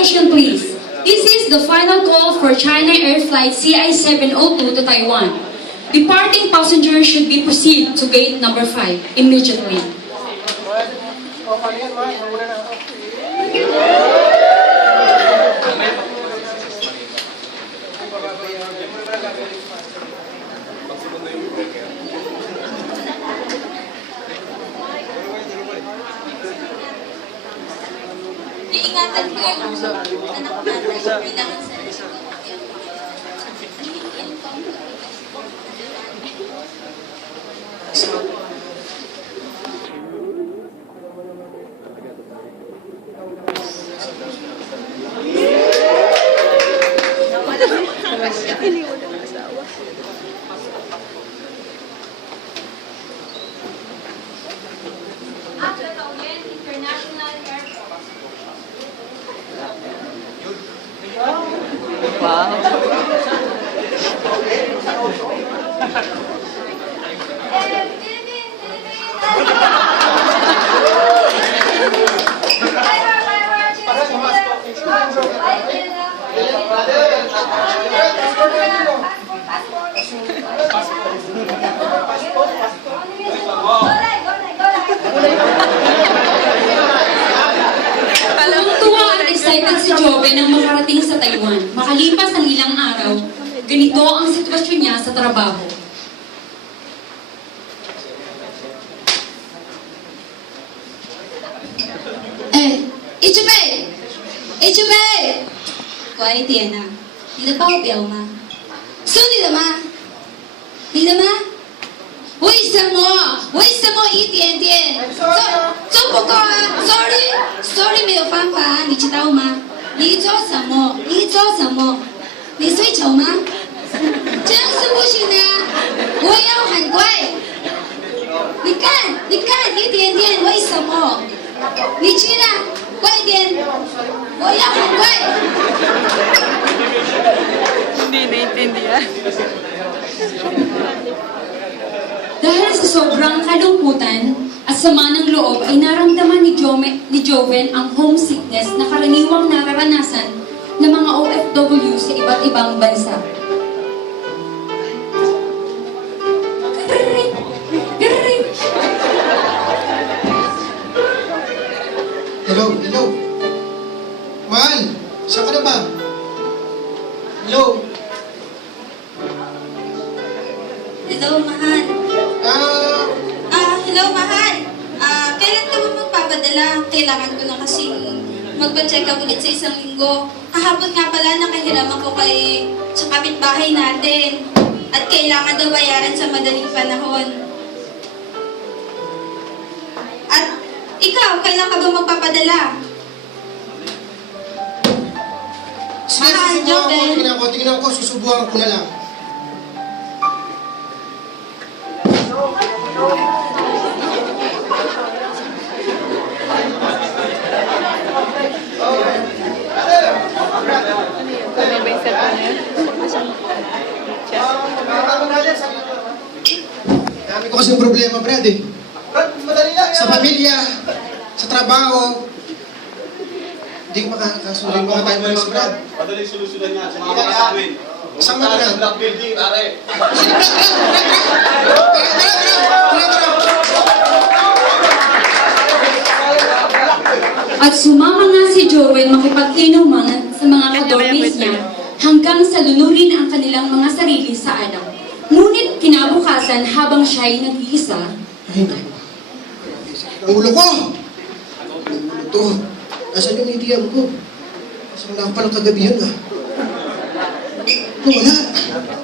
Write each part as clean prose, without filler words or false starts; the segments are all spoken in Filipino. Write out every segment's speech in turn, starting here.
Attention please. This is the final call for China Air Flight CI-702 to Taiwan. Departing passengers should be proceed to gate number 5 immediately. Iingatan ko yung anak ko natin. Kailangan sa After Taoyuan International Airport. Tuwa at excited si Joven nang makarating sa Taiwan. Makalipas ang ilang araw, ganito ang sitwasyon niya sa trabaho. Ichi Bei! Ichi Bei！乖一点啊，你的报表吗？是你的吗？你的吗？为什么？为什么一点点？做不够啊 ！Sorry，没有办法，你知道吗？你做什么？你做什么？你睡着吗？这样是不行的啊！我要很快。你看，一点点，为什么？你去了，快一点！我要很快。 Hindi naintindihan. Dahil sa sobrang kalungkutan at sama ng loob ay naramdaman ni Joven ang homesickness na karaniwang nararanasan ng mga OFW sa iba't ibang bansa. Hello? Mahal, saan ka na ba? Hello? Hello, mahal. Hello, mahal. Kailan ka ba magpapadala? Kailangan ko na kasing magpa-check up ulit sa isang linggo. Kahapon nga pala nakahiraman ko sa kapitbahay natin. At kailangan daw bayaran sa madaling panahon. At ikaw, kailan ka ba magpapadala? Sige, tingnan ko, susubukan ko na lang. Ano ba yung cellphone niya? Dami ko kasing problema, Brad eh. Sa pamilya, sa trabaho. Hindi ko makakasuling mga tayo malis, Brad. Madaling solusyonan nga sa mga makasawin. Saan ka, Brad? Black building, pare. At sumama nga si Joven makipag-inuman sa mga kadormis niya hanggang sa lunurin ang kanilang mga sarili sa alam. Ngunit kinabukasan habang siya'y nag-iisa, Ay, naku. Ang ulo ko! Ang ulo to. Nasaan yung ATM ko? Nasaan lang palang kagabi yun ah? Wala.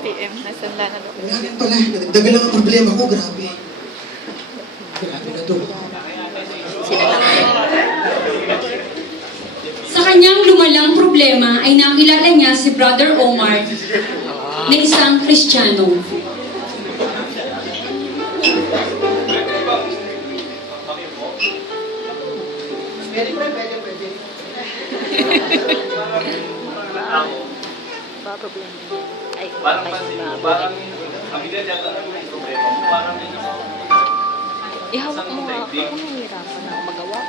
PM, nasanda na daw. Wala rin pala. Nagdagan lang ang problema ko. Grabe. Grabe na to. sa kanyang lumalang problema ay nakilala niya si Brother Omar na isang Kristiyano. Pwede. Baka problema. Ay, Parang pansin mo, parang pamilya yata ang may problema mo. Parang ihawak mo nga ako. Ako nahihirapan na magawa.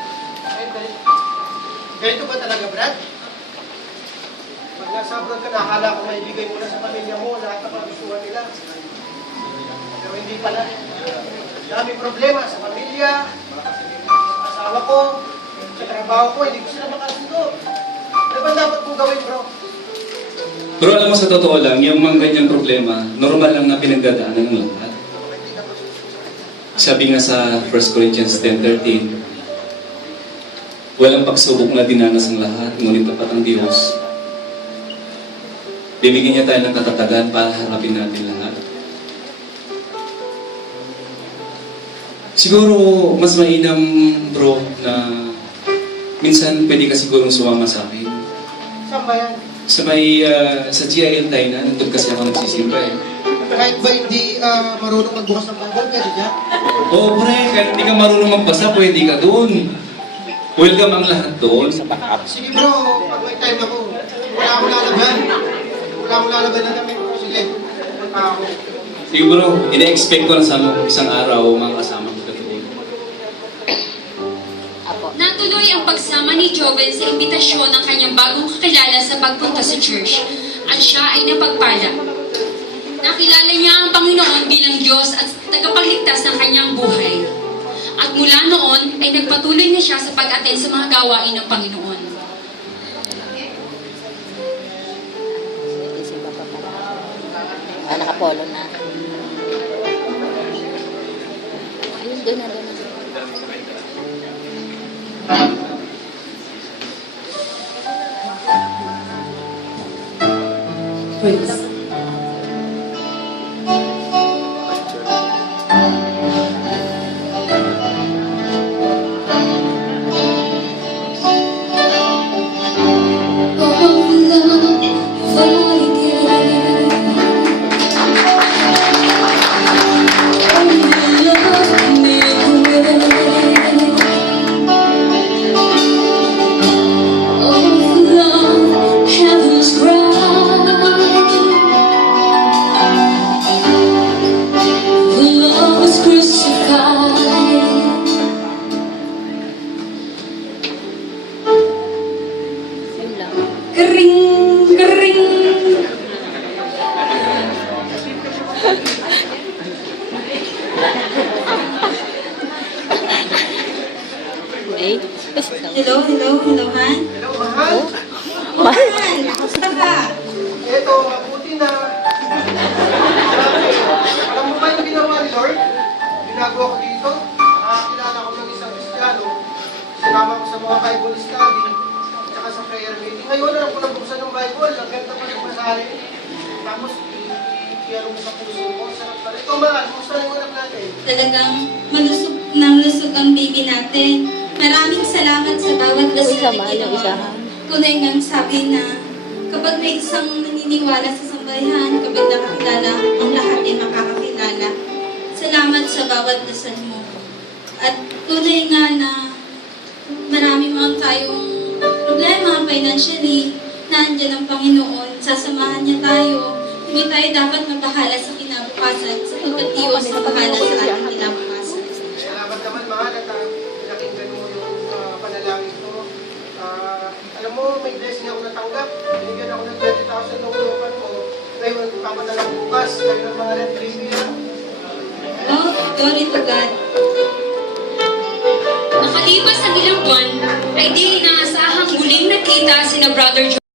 Ganito ba talaga, Brad? Pag nasa abroad ka, nakakala ko maibigay mo na sa pamilya mo, lahat ng kagustuhan nila. Pero hindi pala. Daming problema sa pamilya, sa asawa ko, sa trabaho ko, hindi ko sila makasundo. Ano ba dapat kong gawin, bro? Pero alam mo, sa totoo lang, yung mga ganyang problema, normal lang na pinagdadaanan ng lahat. Sabi nga sa 1 Corinthians 10:13, walang pagsubok na dinanas ang lahat, ngunit tapat ang Diyos. Bibigyan niya tayo ng katatagan para harapin natin lahat. Siguro, mas mainam, bro, na minsan pwede ka sigurong sumama sa akin. Saan ba yan? Sa GIL tayo na, nandun kasi ako nagsisimba eh. Kahit ba hindi marunong magbukas ng Bible, pwede dyan? Oo, pre, kahit hindi ka marunong magbasa, pwede ka doon. Welcome ang lahat doon. Sige bro, pag may time ako, wala akong lalaban. Wala akong lalaban na namin. Sige, punta ako. Sige bro, ina-expect ko na sa isang araw makakasama kita doon. Natuloy ang pagsama ni Joven sa imbitasyon ng kanyang bagong kakilala sa pagpunta sa church at siya ay napagpala. Nakilala niya ang Panginoon bilang Diyos at tagapagligtas ng kanyang buhay. At mula noon ay nagpatuloy na siya sa pag-attend sa mga gawain ng Panginoon. Nakapolo na. Ayun, doon na. Praise. Yun lang. Kering, kering. Eh, Hello, Han? Hello, mahal. Han, kamusta ka? Ito, mabuti na. Grabe. Alam mo ba yung ginawa ni Lord? Ginagawa ko dito. Nakakilala ko ng isang Kristiyano. Sinama ko sa mga Bible study. Tsaka sa prayer meeting. Ngayon na lang ko nabuksan ng Bible. Ang ganda pa ng basahin. Tapos, i-ano mo sa puso ko. Sarap pa rin. Ito, mahal. Kumusta na yung anak natin? Talagang malusog ang baby natin. Maraming salamat sa bawat dasal na ginawa. Kunay nga sabi na kapag may isang naniniwala sa sambayan, kapag nakakilala, ang lahat ay makakakilala. Salamat sa bawat dasal mo. At tunay nga na marami mga tayong problema financially, nandiyan ang Panginoon, sasamahan niya tayo. Hindi tayo dapat mabahala sa kinabukasan, sapagkat Diyos ang bahala sa ating kinabukasan. Salamat naman, mahal. At pinakinggan mo yung panalangin ko. Alam mo, may blessing ako natanggap. Binigyan ako ng 20,000 ng ulokan ko. Ngayon, papadalang bukas. Ngayon ang mga red trivia. Oh, glory to God. Nakalipas ang ilang buwan, ay di inaasahang muling nakita sina Brother